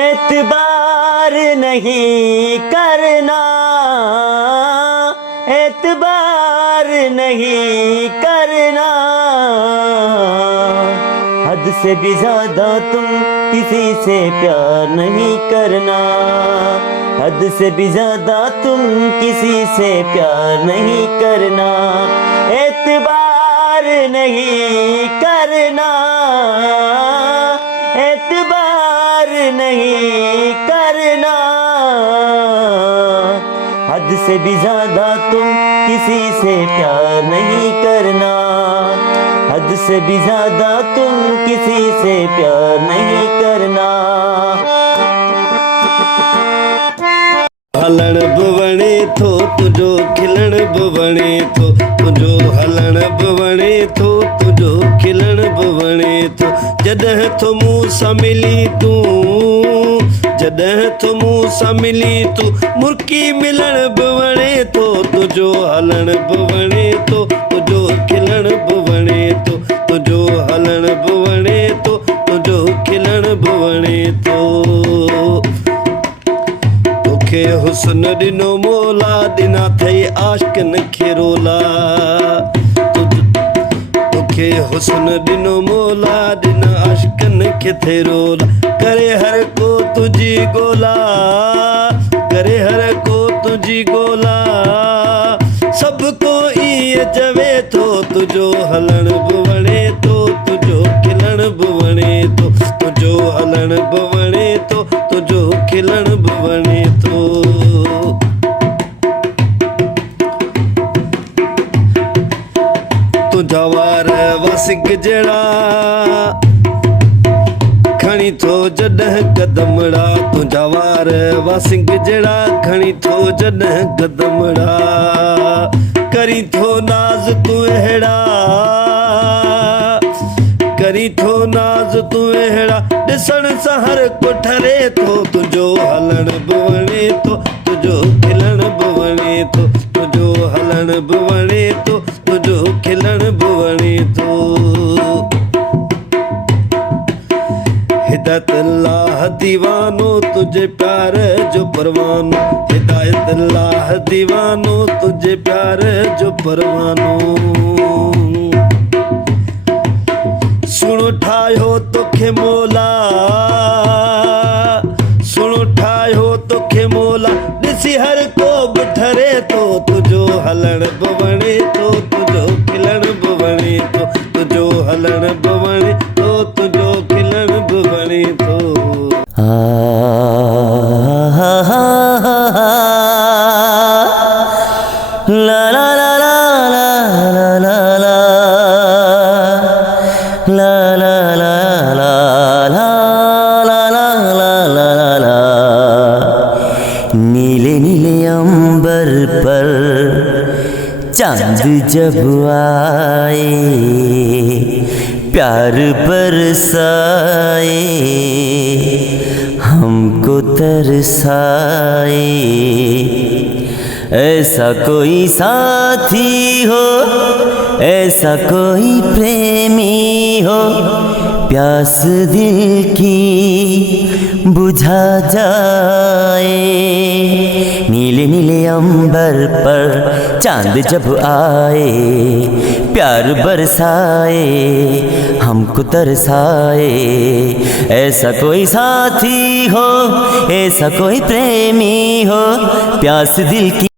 एतबार नहीं करना, एतबार नहीं करना, हद से भी ज्यादा तुम किसी से प्यार नहीं करना, हद से भी ज्यादा तुम किसी से प्यार नहीं करना, एतबार नहीं करना, एतबार नहीं करना, हद से भी ज्यादा तुम किसी से प्यार नहीं करना, हद से भी ज्यादा तुम किसी से प्यार नहीं करना। हलण बवणे थो तुझो खिलण बवणे थो, तुझो हलण बवणे थो तुझो खिलण बवणे थो, जॾहिं तो मूं सां मिली तूं, जॾहिं तो मूं सां मिली तूं, मुर्की मिलण बवणे थो, तुझो हलण बवणे थो तुझो खिलण बवणे थो, तुझो हलण बवणे थो तुझो खिलण बवणे थो। तोखे हुस्न ॾिनो मोला, ॾिना थई आशिक़नि खे रोला, तोखे हुस्न ॾिनो मोला, ॾिना आशिक़नि खे थे रोला, करे हर को तुझी ॻोल्हा, करे हर को तुझी ॻोल्हा, सभु को ईअं चवे थो, तुझो हलण बि वणे थो तुझो खिलण बि वणे थो, तुझो हलण बि वणे थो तुझो खिलण बि वणे थो। तुझा वार वासिक जहिड़ा खणी थो जॾहिं कदमड़ा, तुझा वार वासिक जहिड़ा खणी थो जॾहिं कदमड़ा, करी थो नाज़ तूं अहिड़ा, करी थो नाज़ तूं अहिड़ा, ॾिसण सां हर को ठरे थो, तुझो हलण बि वणे थो तुझो खिलण बि वणे थो, तुझो हलण बि वणे थो तुझो खिलण बि वणे थो। हिदायत अल्लाह दीवानो तुझे प्यार जो परवानो, हिदायत अल्लाह दीवानो तुझे प्यार जो परवानो, सुणो ठाहियो तोखे मोला, सुणो ठाहियो तोखे मोला, ॾिसी हर को बि ठरे थो, तुझो हलण बि वणे थो तुझो खिलण बि वणे थो, तुझो हलण बि वणे थो तुझो खिलण बि वणे थो। ला ला ला ला ला ला ला ला ला ला ला ला ला ला ला, नीले नीले अंबर पर चांद जब आए, प्यार बरसाए हमको तरसाए, ऐसा कोई साथी हो, ऐसा कोई प्रेमी हो, प्यास दिल की बुझा जाए, नीले नीले अंबर पर चांद जब आए, प्यार बरसाए हमको तरसाए, ऐसा कोई साथी हो, ऐसा कोई प्रेमी हो, प्यास दिल की